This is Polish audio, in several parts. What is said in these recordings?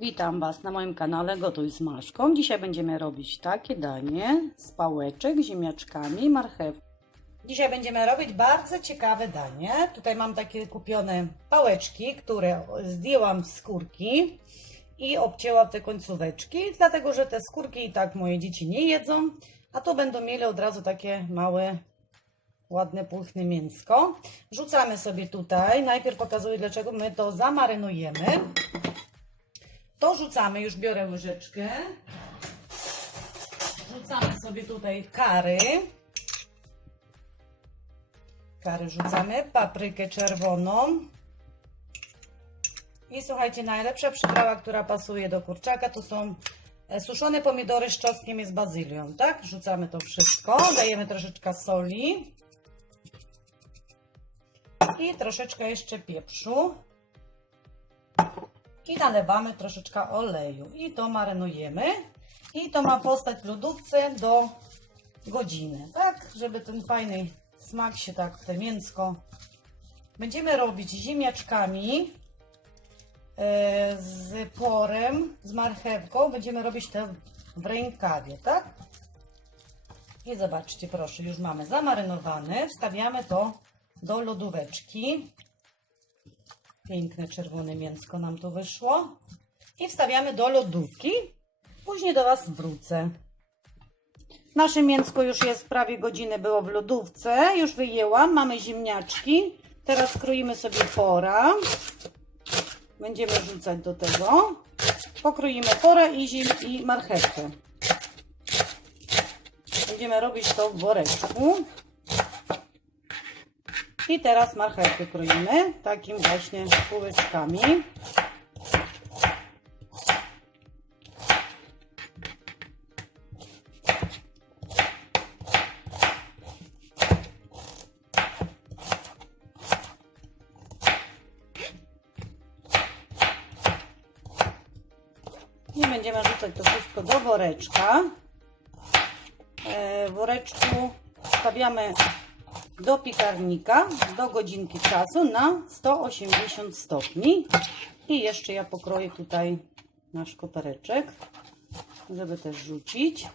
Witam Was na moim kanale Gotuj z Maszką. Dzisiaj będziemy robić takie danie z pałeczek, ziemniaczkami, marchew. Dzisiaj będziemy robić bardzo ciekawe danie. Tutaj mam takie kupione pałeczki, które zdjęłam z skórki i obcięłam te końcóweczki, dlatego że te skórki i tak moje dzieci nie jedzą, a to będą mieli od razu takie małe ładne, pulchne mięsko. Rzucamy sobie tutaj. Najpierw pokazuję, dlaczego my to zamarynujemy. To rzucamy, już biorę łyżeczkę. Rzucamy sobie tutaj kary. Kary rzucamy, paprykę czerwoną. I słuchajcie, najlepsza przyprawa, która pasuje do kurczaka, to są e, suszone pomidory z czosnkiem i z bazylią, tak? Rzucamy to wszystko, dajemy troszeczkę soli i troszeczkę jeszcze pieprzu. I nalewamy troszeczkę oleju. I to marynujemy. I to ma postać w lodówce do godziny, tak? Żeby ten fajny smak się tak, te mięsko. Będziemy robić ziemniaczkami e, z porem, z marchewką. Będziemy robić to w rękawie, tak? I zobaczcie, proszę, już mamy zamarynowane. Wstawiamy to do lodóweczki. Piękne czerwone mięsko nam tu wyszło. I wstawiamy do lodówki. Później do Was wrócę. Nasze mięsko już jest prawie godzinę było w lodówce. Już wyjęłam. Mamy ziemniaczki. Teraz kroimy sobie pora. Będziemy rzucać do tego. Pokroimy pora i, ziem i marchewkę. Będziemy robić to w woreczku. I teraz marchewkę kroimy takim właśnie półeczkami. I będziemy rzucać to wszystko do woreczka. E, W woreczku stawiamy do piekarnika do godzinki czasu na 180 stopni. I jeszcze ja pokroję tutaj nasz kopereczek, żeby też rzucić.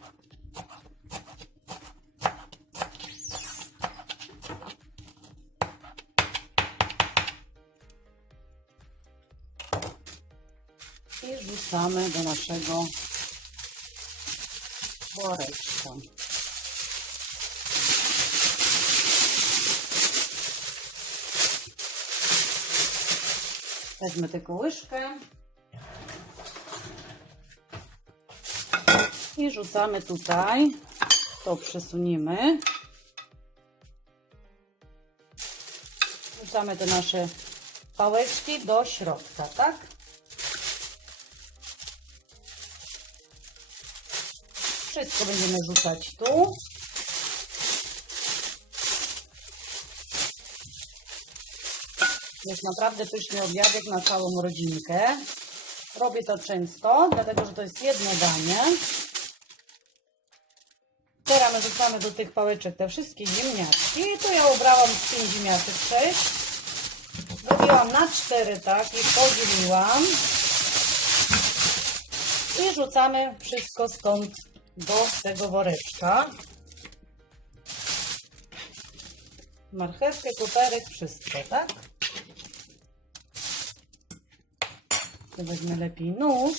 I rzucamy do naszego woreczka. Wezmę tylko łyżkę i rzucamy tutaj. To przesuniemy. Rzucamy te nasze pałeczki do środka, tak? Wszystko będziemy rzucać tu. Jest naprawdę pyszny obiadek na całą rodzinkę. Robię to często, dlatego że to jest jedno danie. Teraz my rzucamy do tych pałeczek te wszystkie ziemniaczki. Tu ja obrałam z 5 ziemniaczek 6. Zrobiłam na 4 tak i podzieliłam. I rzucamy wszystko stąd do tego woreczka. Marchewkę, kuperek, wszystko, tak? To wezmę lepiej nóż.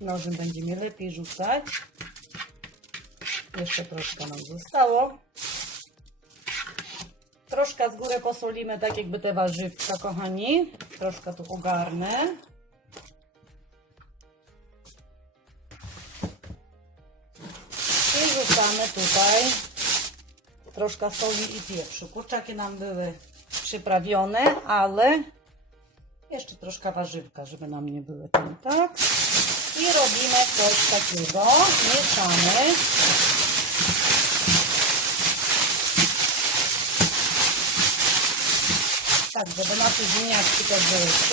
Nożem będzie mnie lepiej rzucać. Jeszcze troszkę nam zostało. Troszkę z góry posolimy, tak jakby te warzywka, kochani. Troszkę tu ogarnę. I rzucamy tutaj troszkę soli i pieprzu. Kurczaki nam były przyprawione, ale jeszcze troszkę warzywka, żeby nam nie były tam, tak? I robimy coś takiego. Mieszamy. Tak, żeby nasze ziemniaczki też były w.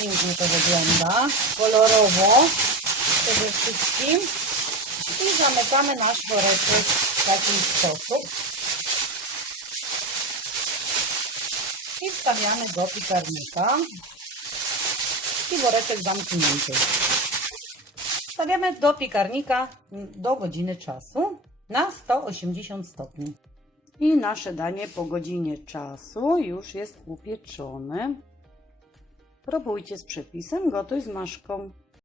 Pięknie to wygląda. Kolorowo przede wszystkim. I zamykamy nasz woreczek w taki sposób. I wstawiamy do piekarnika. I woreczek zamknięty. Wstawiamy do piekarnika do godziny czasu na 180 stopni. I nasze danie po godzinie czasu już jest upieczone. Próbujcie z przepisem, gotuj z maszką.